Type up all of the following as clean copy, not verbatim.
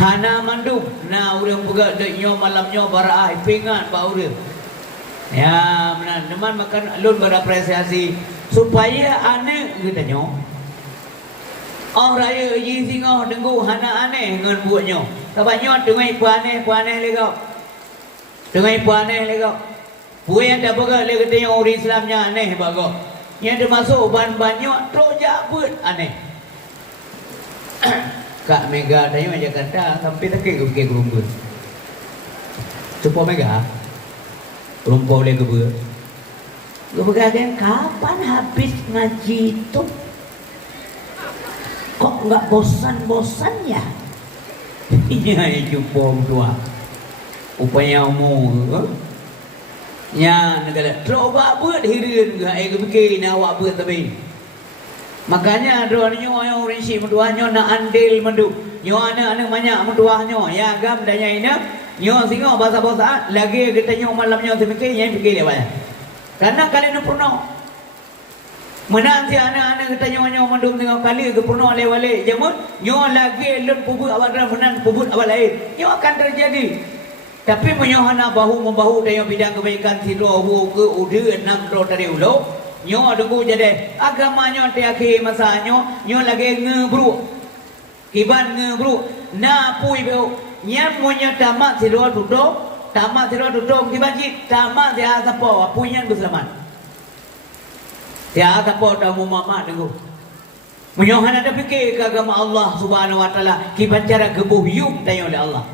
Hana mandum na urang pega dek nyo malam nyo baraah pingat ba urang. Ya, benar. Teman makan alun berapresiasi supaya aneh kita nyo. Oh raya ji singoh denggu hana aneh ngan buat nyo. Sebab nyo dengai puaneh legau. Dengai puaneh legau. Buat yang tak pega le kata nyo orang Islamnya aneh bago. Yang termasuk ban-ban nyo trojak buat aneh. Kak Mega tanya aja kata sampai tak ke rumput. Cupo Mega. Rumput boleh gebur. Gebur kan kapan habis ngaji itu? Kok enggak bosan-bosannya? Iya cupo tua. Upaya umur. Ya negara coba buat hirin ke ai gebur awak buat tapi. Makanya doa nyo yang orang si menduah nyo nak andil mendu. Nyo anak banyak menduah nyo. Ya agam danya ina. Nyo singo bahasa-bahasa lagi kita nyo malam nyo semikir yang fikir dia banyak. Karena kali ni purno. Menanti anak-anak kita nyo mendu tengok kali ke purno lewale jamut. Nyo lagi lun pubut awal menan pubut awal lain. Nyo akan terjadi. Tapi menyohana bahu membahu dalam bidang kebaikan tidur ke udah 6 roh dari ulo. Nyo dengku jadi agamanya tiaki masanya nyo lagi ngebru kiban ngebru na pui beu nyam monya tamat siro duduk kiban ji tamat dia sapo punya berselamat dia sapo dah mu mama dengku menyohan ada fikir ke agama Allah Subhanahu wa taala kiban cara gebuh yum tanya oleh Allah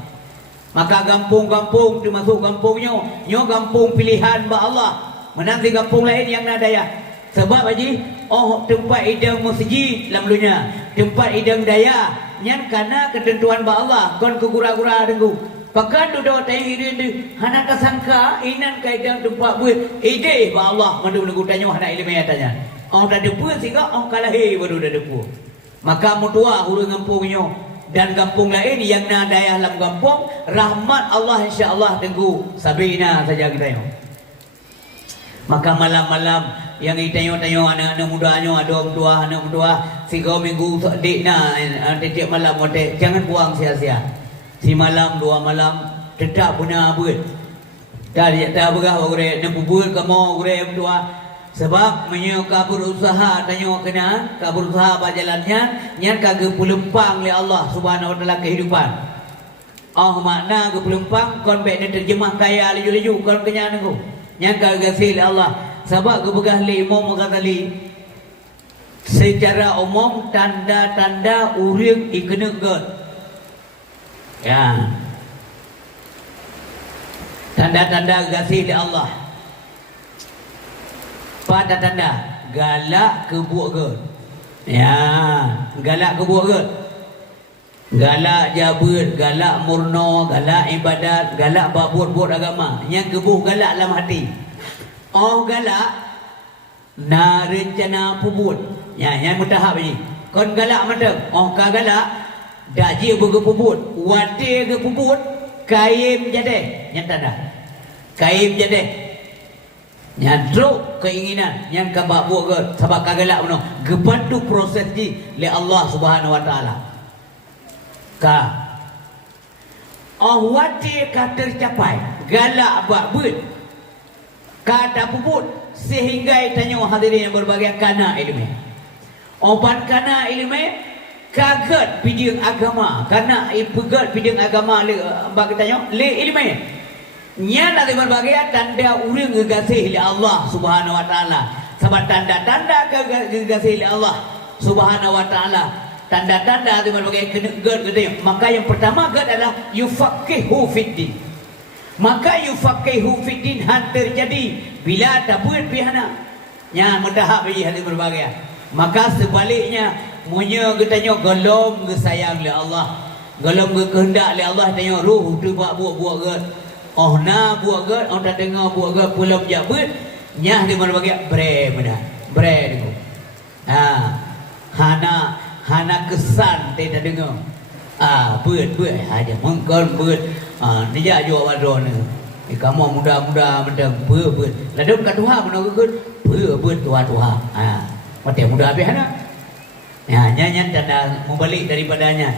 maka kampung-kampung termasuk kampungnya nyo kampung pilihan ba Allah menanti kampung lain yang nadaya. Sebab haji, tempat idang masjid lamlunya, tempat idang daya, nyan karena ketentuan ba Allah, kon kegura-gura denggu. Pakan duduk tai hirin de, hana kasangka inan ka idang tempat buat ide ba Allah mandu negu tanyo hana ilmu tanya. Dah depu sehingga kalahi baru dah depu. Maka mutua urang kampungnya dan kampung lain yang nadaya dalam kampung rahmat Allah insya-Allah denggu sabina saja kita yo. Maka malam-malam yang ditanya-tanya anak-anak mudanya ada anak dua 3 minggu dik na tiap malam motek jangan buang sia-sia. Si malam 2 malam tetap benar buat. Dah dia tak berah orang nak buat kamu orang dua sebab menyuka berusaha tanya kena ka berusaha berjalannya nyan kagak pelempang oleh Allah Subhanahu wa taala kehidupan. Makna ke pelempang kon baik terjemah kaya laju-laju kon kenya nengku. Yang kagasi Allah sebab kebegah umum kata secara umum tanda-tanda urang ikenekeun ya tanda-tanda kasih di Allah pada tanda galak kebuat ya galak kebuat galak jabut, galak murno, galak ibadat, galak buat agama. Yang kebuh galak dalam hati. Galak na rencana pubut. Ya, yang mutahap ni. Kon galak macam, ka galak dak je ke pubut, wate ke pubut, kaim jadi. Yang tanda. Kaim jadi. Yang truk keinginan yang kabak buat ke sebab kagalak mano. Gebantu proses ni oleh Allah Subhanahu wa taala. Wati ka tercapai galak buat bud kata puput sehingga tanya hadirin yang berbagai kana ilmu obat kana ilmu kaget bidang agama karena pegat bidang agama bagi tanya le ilmu nya dari berbagai tanda urang gegasih oleh Allah Subhanahu wa taala sebab tanda-tanda gegasih oleh Allah Subhanahu wa taala tanda-tanda dengan berbagai kenegar gitu. Maka yang pertama adalah yufaqihu fiddin. Maka yufaqihu fiddin terjadi bila dapat pihana. Nya mudahab bagi hal berbagai. Maka sebaliknya munya katanya golom ke sayang oleh Allah. Golom ke kehendak oleh Allah tanya ruh tu buat get. Na buat get, tak dengar buat get pulau jabat. Nya di berbagai bre benar. Bre tu. Hana kesan tidak dengar. Buat aja mengkon buat. Dia jual wadon ni. Kamu muda-muda macam buat. Lalu kat Tuhan mana ke buat Tuhan. Mati muda habis anak. Ya, nyanyian tanda membalik daripadanya.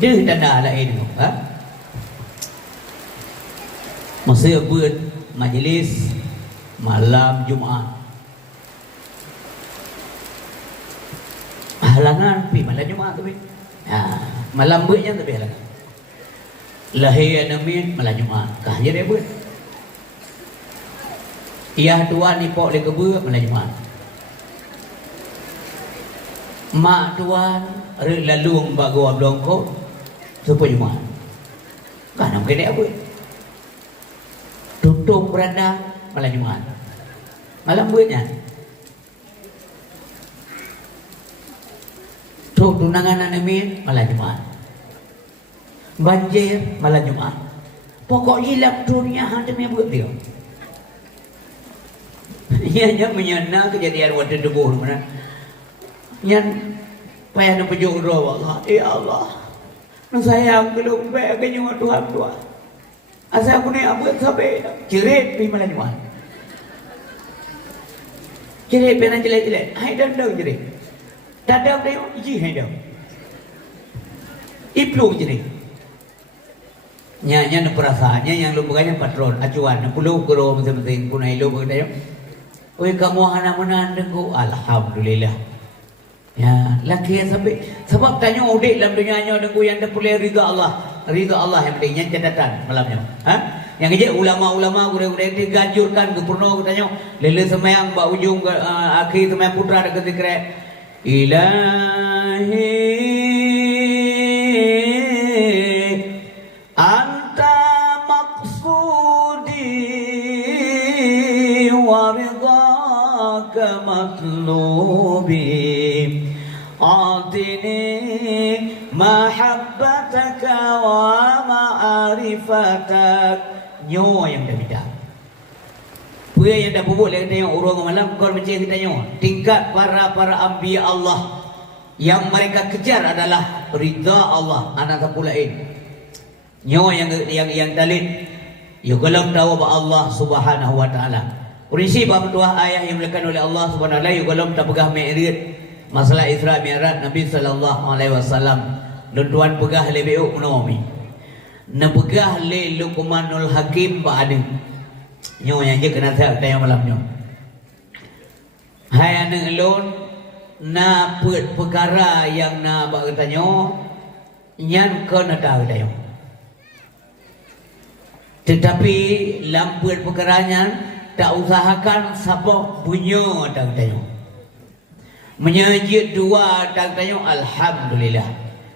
Dia tanda lain tu. Ha? Masa buat majlis malam Jumaat. Halangan pi malam Jumaat tu pi. Malam buatnya tu pi halangan. Lahir namin malam Jumaat. Kah je dia buat. Ia tuan ni pok le kebur malam Jumaat. Mak tuan lalu mbak gua blongkok supaya Jumaat. Kah nak kena apa? Tutup beranda malam Jumaat. Malam buatnya. Tok tunangan namin malam Jumaat. Banjir malam Jumaat. Pokok hilap dunia hanya dia buat dia. Ianya menyana kejadian waktu debuh mana. Yang payah nak pejuk doa Allah. Ya Allah. Nu sayang belum baik ke nyawa Tuhan Tuhan. Asal aku ni abut sampai cerit pi malam Jumaat. Cerit pi nak jelek-jelek. Hai dah cerit. Dadam dia iji hai dah. Iplu jerit. Nya perasaannya yang lu bukannya patron acuan 60 kro penting punai lu begitu. Oi kamu hana menan dengku alhamdulillah. Ya, laki sampai sebab tanya udik dalam dunianya dengku yang dah boleh ridha Allah. Ridha Allah yang pentingnya catatan malamnya. Ha? Yang kerja ulama-ulama gurau-gurau digajurkan ke purno katanya lele semayang ba ujung akhir semayang putra dekat zikir Ilahi anta maqsudi wa ridhaka matlubi atini mahabbataka wa ma'rifatak. Nyo yang dah beda. Puya yang dah bubuk lagi tengok urang malam kau macam kita tengok. Tingkat para anbiya Allah yang mereka kejar adalah ridha Allah, anak tapulain. Nyo yang dalil ya kalau tahu bahwa Allah Subhanahu wa taala. Prinsip apa tuah ayat yang dilakukan oleh Allah Subhanahu wa taala ya kalau tak pegah Mi'raj, masalah Isra Mi'raj Nabi sallallahu alaihi wasallam dan tuan pegah lebih menawi. Na pegah le Luqmanul Hakim ba'adi. Nyo yang je kena tak tayang malam nyo. Hai anak elon na put perkara yang na bak tanya nyan kena tahu tayo. Tetapi lamput perkaranya tak usahakan siapa punya tak tayo. Menyajid dua tak tayo alhamdulillah.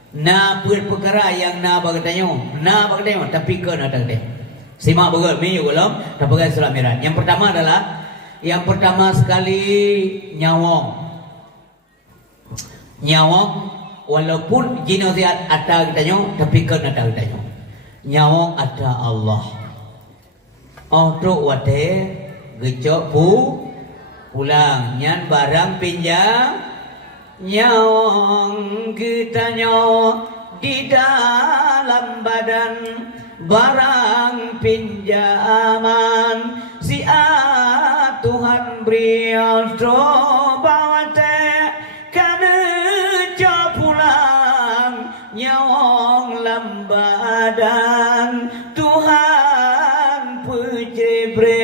Na put perkara yang na bak tanya, na bak tayo tapi kena tak tayo. Simak betul minggu belum tak pakai surah Mi'raj. Yang pertama sekali nyawang walaupun jinosiat ada kita nyo tapi kena ada kita nyo nyawang ada Allah. Untuk wate gecok pulang nyan barang pinjam nyawang kita nyo di dalam badan barang pinjaman si Tuhan beri bawate kana jo pulang nyawang lambadan Tuhan puji bre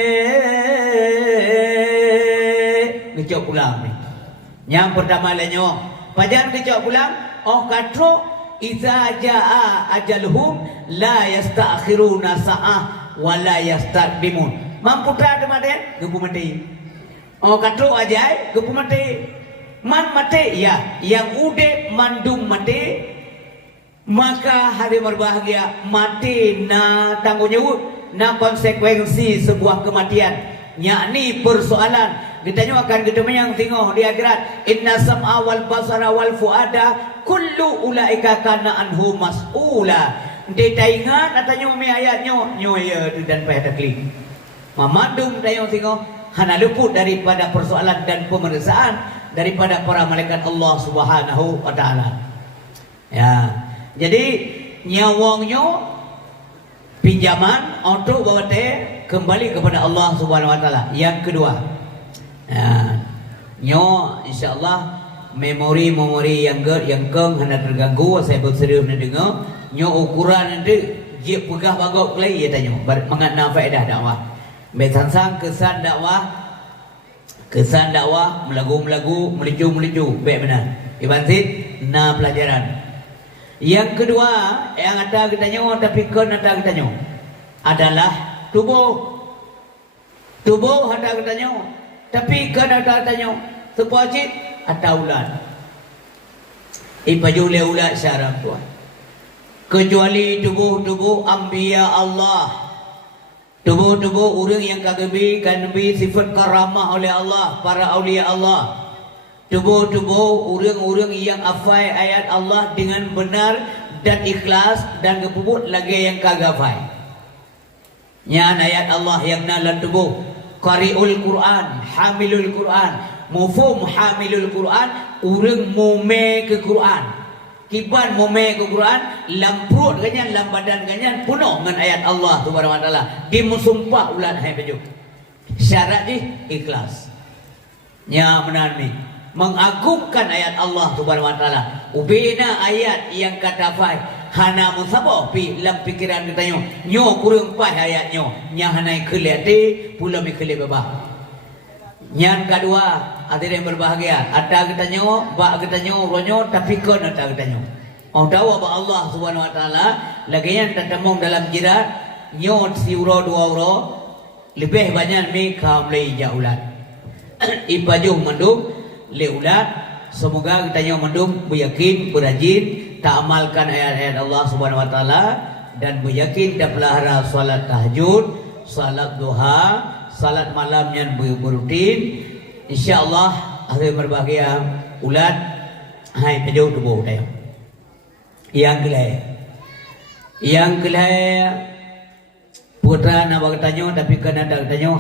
ngejok pulang ni. Yang pertama le nyawang pajan ngejok pulang katro iza jaa ajaluhum la yastakhiruna sa'ah wa la yastaqdimun. Mampu tak demaden gepu mati. Katro ajai gepu mati. Man mati ya, yang ude mandum mati maka hari berbahagia mati na tanggung jawab na konsekuensi sebuah kematian. Yakni persoalan ditanya akan kita yang tengok di akhirat inna sam'a wal basara wal fuada kullu ulaika kana anhu mas'ula. Dia ingat atanya umi ayatnya nyo ya dan payah taklik. Mamandung tayong tengok hana luput daripada persoalan dan pemeriksaan daripada para malaikat Allah Subhanahu wa taala. Ya. Jadi nyawangnya pinjaman untuk bawa kembali kepada Allah Subhanahu wa taala. Yang kedua, nyo insyaallah memori yang keng hendak terganggu saya berserius nak dengar nyo ukuran nanti dia pegah bagok kelai dia tanya mengenai faedah dakwah betansang kesan dakwah melagu meliju baik benar ibantit na pelajaran yang kedua yang ada kita nyo tapi kan ada kita nyo adalah tubuh ada kita nyo tapi kan ada kita nyo sepojit atau ulat ipajule ulat syarab tuan kecuali tubuh anbiya Allah tubuh orang yang kagemi kan nabi sifat karamah oleh Allah para aulia Allah tubuh orang yang hafal ayat Allah dengan benar dan ikhlas dan kepuput lagi yang kagak hafal nyan ayat Allah yang nalan tubuh qari'ul Quran hamilul Quran mufhum hamilul Quran urang mume ke Quran kiban mume ke Quran lam perut ganyan lam badan ganyan penuh dengan ayat Allah Subhanahu wa taala dimusumpah ulat hai baju syarat ni ikhlas nya menami mengagungkan ayat Allah Subhanahu wa taala ubina ayat yang kata fai hana musabah pi lam pikiran kita nyo kurang pai ayat nyo nya hanai kelihati pula mi kelih babah yang kedua hadirin berbahagia ada kita nyo bak kita nyo ronyo tapi kon ada kita nyo mau tahu apa Allah Subhanahu wa taala lagi yang tertemung dalam jirat nyo €1 €2 lebih banyak mi kamlei jaulat ibajuh mendung leulat semoga kita nyo mendung beryakin berajin tak amalkan ayat-ayat Allah Subhanahu wa taala dan beryakin dan pelihara salat tahajud salat duha salat malam yang berutin insyaallah ahli berbahagia ulat hai pejauh tubuh dia yang kelai putra nak bertanya tapi kena ada bertanya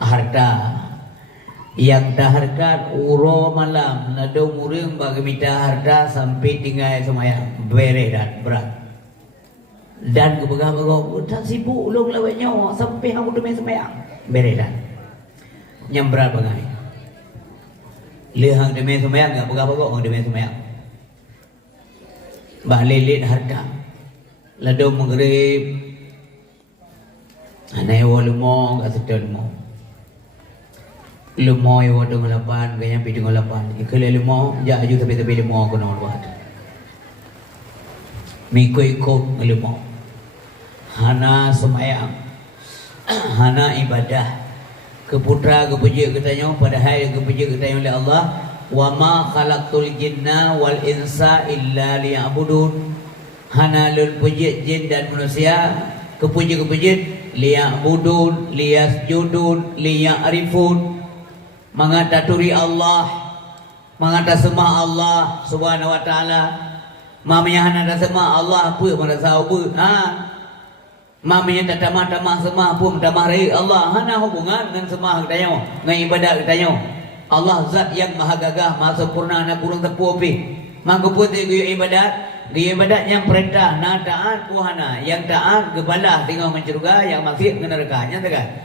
harta yang taharkat uro malam nado muring bagi minta harta sampai tinggal semayang bere dan berat dan kebegah-begah tak sibuk ulung lawat nyawa sampai aku demi semayang beredan nyambrat bagai lehang demi semayang gak begah-begah orang demi semayang balilit harta lado maghrib anai walumo gak sedon mo lumo yo dong 8 gaya pi dong 8 ikale lumo ja aju tapi lumo ko no buat mikoi ko lumo hana semayang hana ibadah keputra kepuji katanya pada hari kepuji katanya oleh Allah wa ma khalaqtul jinna wal insa illa liya'budun hana lul puji jin dan manusia kepuji liya'budun liyasjudun liya'rifun mengataturi Allah mengatasema Allah Subhanahu wa taala mamanya hana dasema Allah apa merasa apa mamanya tak tamah semah pun tamah rai Allah hana hubungan dengan semah katanya dengan ibadat katanya Allah zat yang maha gagah maha sempurna nak kurang tepu api maka putih gaya ibadat yang perintah na taat puhana yang taat gebalah tinggal mencerga yang maksiat ke neraka nya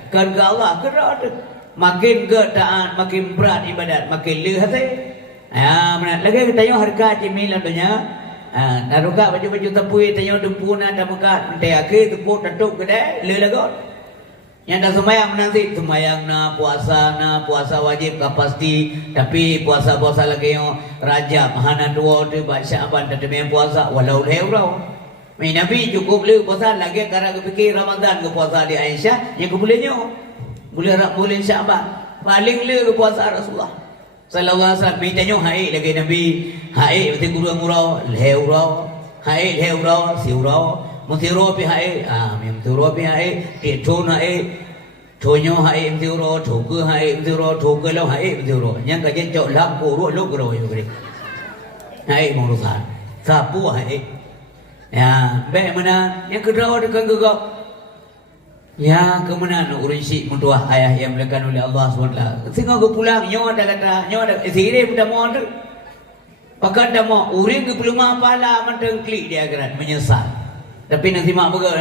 kan ke Allah gerak makin ke taat makin berat ibadat makin leh hati ya benar lagi katanya harga cemilan dunia naruka baju-baju tepui tanya dempuna dah mekat mentai akhir tepuk tetuk kedai le lagot yang dah semayang nanti semayang na puasa wajib ka pasti tapi puasa lagi yo Rajab hana dua tu Syaban tak demi puasa walau leurau mai nabi cukup le puasa lagi kara fikir Ramadan ke puasa di Aisyah yang bolehnya boleh Syaban paling le puasa Rasulullah sallallahu alaihi wasallam mitanya hai lagi nabi hai betul kurang urau leurau hai leurau siurau mutiro pi hai mutiro pi hai ti thon hai thonyo hai mutiro thoke hai mutiro thoke lo hai mutiro yang ka jen chok lam ko ro lok ro yo kri hai morusan sapu hai ya be mana yang kedua dekan gegak ya kemenan urisi mentuah ayah yang dilakukan oleh Allah SWT sehingga ke pulang nyawa ada kata nyawa ada sihir muda mohon tu pakat dah mau uring ke pelumah pala menteng klik dia akhirat menyesal tapi nanti mak begah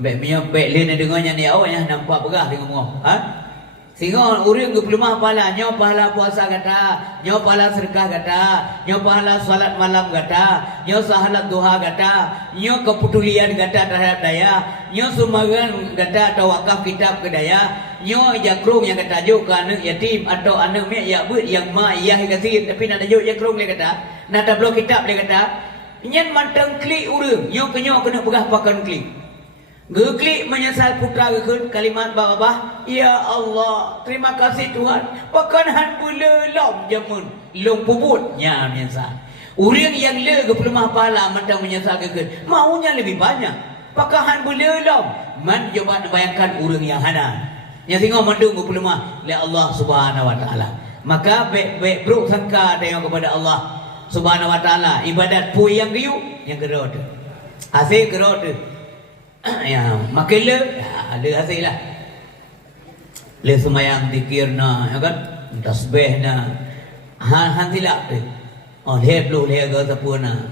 baik punya baik lain dengannya ni awaknya nampak begah dengan muah Sehingga orang ke pelemah pahala, nyo pahala puasa kata, nyo pahala sedekah kata, nyo pahala salat malam kata, nyo salat duha kata, nyo kepedulian kata terhadap daya, nyo sumbangan kata atau wakaf kitab ke daya, nyo jakrung yang kata juk ke anak yatim atau anak mek ya but yang ma iya kasih tapi nak juk jakrung dia kata, nak tablo kitab dia kata, nyen mantang klik urang, nyo kena pegah pakan klik. Geklik menyesal putra gekun kalimat babah, ya Allah, terima kasih Tuhan. Pakan han pula lom jamun, long puputnya menyesal. Orang yang le ke pelemah pahala mentang menyesal gekun, maunya lebih banyak. Pakan han pula lom, man coba bayangkan orang yang hana. Yang tengok mendung ke pelemah oleh Allah Subhanahu Wa Taala. Maka baik bro sangka tengok kepada Allah Subhanahu Wa Taala. Ibadat pun yang riu, yang gerot. Hasil gerot. Ya, makin le ada hasil lah. Le semayang zikirna, ya kan? Tasbihna. Han silap tu. Oh, leblu lega sapuna.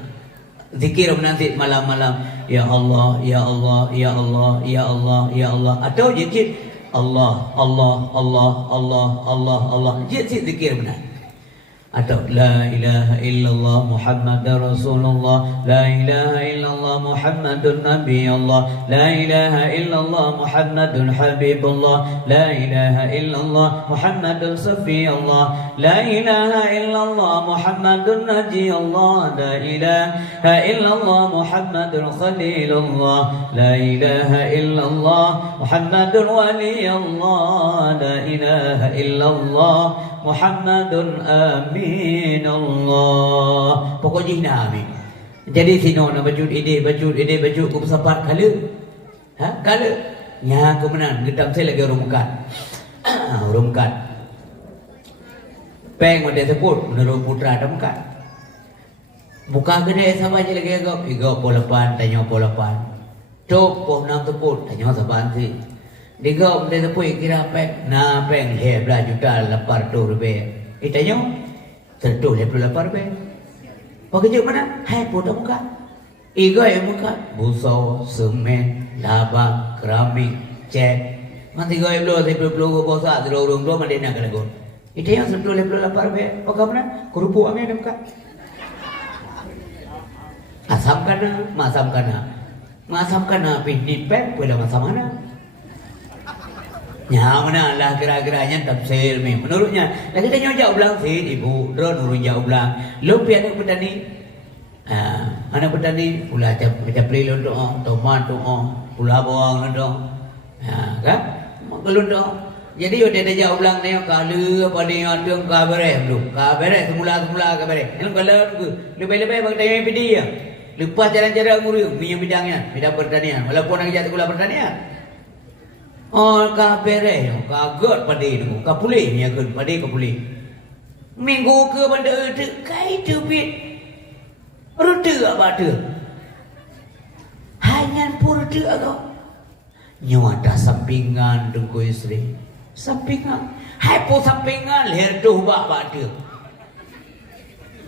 Zikir menanti malam-malam. Ya Allah, ya Allah, ya Allah, ya Allah, ya Allah. Atau zikir Allah, Allah, Allah, Allah, Allah, Allah. Zikir benar. Atau la ilaha illallah Muhammadar Rasulullah, la ilaha illallah Muhammadun Nabiyullah, la ilaha illallah Muhammadun Habibullah, la ilaha illallah Muhammadun Safiyullah, la ilaha illallah Muhammadun Najiyullah, la ilaha illallah Muhammadun Khalilullah, la ilaha illallah Muhammadun Waliyullah, la ilaha illallah Muhammadun Amin Allah. Pokoknya hina amin. Jadi sino nak bajut ide ku bersapat kala. Ha? Kala. Nya kemenan gedam saya lagi rumkat. Rumkat. Peng made sebut menurut putra damkat. Buka kedai sama je lagi agak 38 tanya 38. Cok poh nam teput tanya saban si. Diga mde tepui kira pek na peng he bla juta lapar tu rebe. Itanya sentuh 28 rebe. Pakai mana? Hai putar muka. Iga yang muka buso, semen, laba, keramik, cat. Nanti gaya belum, saya belum bosak, terus orang mana nak kena gon. Itanya sentuh 28 rebe. Pakai mana? Kerupu ame ada muka. Asam kana, masam kana pinit pek pula masam mana? Ya mana lah kira-kiranya tafsir ni. Menurutnya, lagi tanya jauh belang sih ibu, nurun jauh belang. Lupi anak petani, anak petani pula macam pelilun doa, tomat doa, pula bawang doa, kan? Maklun doa. Jadi ada jauh belang ni kalau apa ni ada kabar belum, kabar semula kabar. Yang kalau lebih-lebih bagi tanya pidi ya. Lepas cara-cara ngurus minyak bidangnya, bidang pertanian. Walaupun nak jatuh sekolah pertanian. Oh, kabere, kagot padi tu, kapuli ni aku padi kapuli. Minggu ke benda tu, kai tu bit, rute apa tu? Hanya pun rute aku. Nyawa dah sampingan tunggu isteri, sampingan. Hai pun sampingan leher tu bak tu.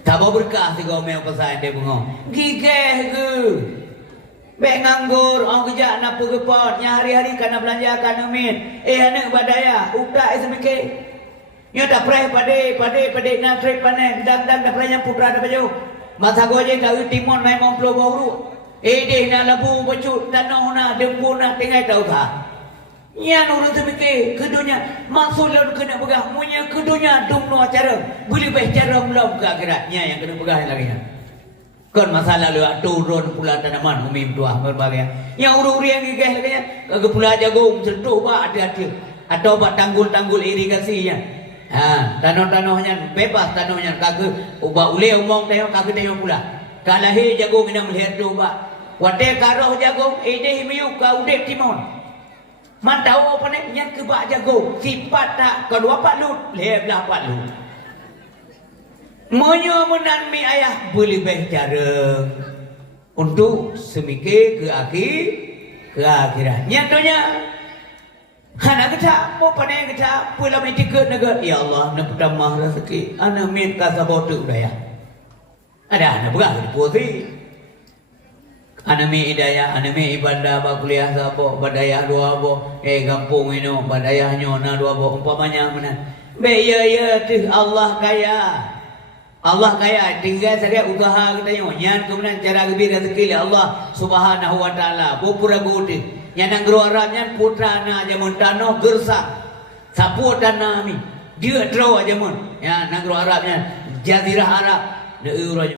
Tak berkah si kau memang pasal dia bengong. Gigeh ke? Baik nganggur, orang kerja nak pergi potnya hari-hari kena belanja kena min. Anak badaya, ukta SMK. Nyo tak pernah pada nak trip panen dan dah pernah putra dah baju. Masa gua je dari timon main momplo baru. Deh nak labu bacut tanah na dempu na tengah tahu tak. Nya nurut SMK kedunya masuk lalu kena pegah munya kedunya dumno acara. Boleh cara belum ke akhiratnya yang kena pegah lagi. Kan masalah lu turun pula tanaman umim tuah berbagai. Yang uru-uru yang gigih lagi ke pula jagung sentuh ba ada atau ba tanggul-tanggul irigasinya. Tanah-tanahnya bebas tanahnya kagak ubah ule umong tengok kagak tengok pula. Kalahi jagung ina melihat tu ba. Wate karoh jagung ide himiu ka udek timon. Man tahu apa ni yang ke ba jagung sifat tak kalau apa lut leblah apa lut. Menyomenan mi ayah boleh cara untuk semikir ke akhirat. Nyatanya, anak kita mau pandai kita pula mesti ke negara. Ya Allah, nak pertama rezeki, anak minta sabotu daya. Ada anak berapa di posisi? Anami hidayah, anami ibadah bakuliah sabo, badayah dua bo, gampung ino, badayahnya na dua bo, umpamanya mana? Ya tu Allah kaya. Allah kaya, tinggal saja usaha kita nyo. Nyan kemudian cara gebir rezeki Allah Subhanahu wa taala. Bopura gode. Nyan nang gro Arab nyan putra na jamun tano gersa. Sapu tanah mi. Dia draw aja mun. Ya nang gro Arab nyan jazirah Arab. De